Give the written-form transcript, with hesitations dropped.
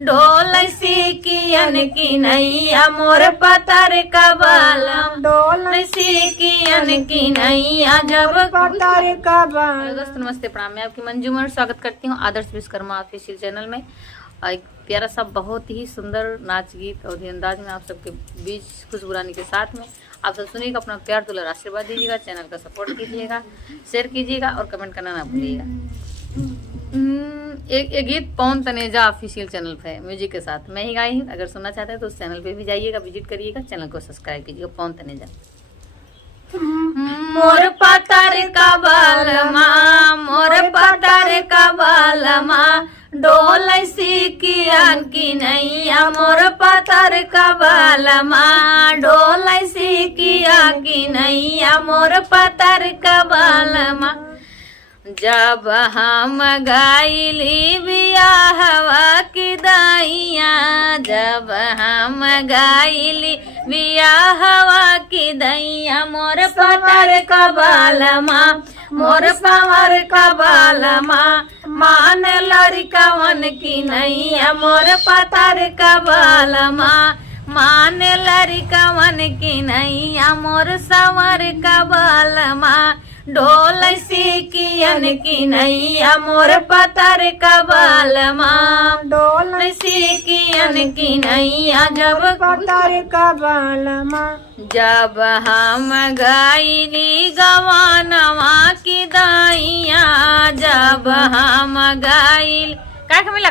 ढोल सीकियन की नैया मोर पतर कबालम, ढोल सीकियन की नैया जब पतर कबालम। दोस्तों नमस्ते, प्रणाम। मैं आपकी मंजू और स्वागत करती हूँ आदर्श विश्वकर्मा ऑफिशियल चैनल में। एक प्यारा सा बहुत ही सुंदर नाच गीत और अंदाज में आप सबके बीच खुशबू रानी के साथ में आप सब सुनिएगा। अपना प्यार दुलार आशीर्वाद दीजिएगा, चैनल का सपोर्ट कीजिएगा, शेयर कीजिएगा और कमेंट करना ना भूलिएगा। एक गीत पवन तनेजा ऑफिशियल चैनल पे म्यूजिक के साथ मैं ही गाई हूँ। अगर सुनना चाहते हैं तो उस चैनल पे भी जाइएगा, विजिट करिएगा, चैनल को सब्सक्राइब कीजिएगा। पवन तनेजा। मोर पतर कबालमा, मोर पतर कबालमा, डोल सीकियन की नैया मोर पतर कबालमा, डोल सीकिया की नैया मोर पतर कबालमा। जब हम गाइली बियाहवा की दैया, जब हम गाइली बियाहवा की दैया मोर पतर कबालमा, मोर पवर कबालमा, मान लड़कवन की नैया मोर पतर कबालमा, मान लड़कवन की नैया मोर सवर कबालमा, ढोल सीकियन की नैया मोर पतर कबालमा, ढोल सीकियन की नैया जब पतर कबालमा। जब हम गाइली गवानवा की दैया, जब हम गाइल का मिला।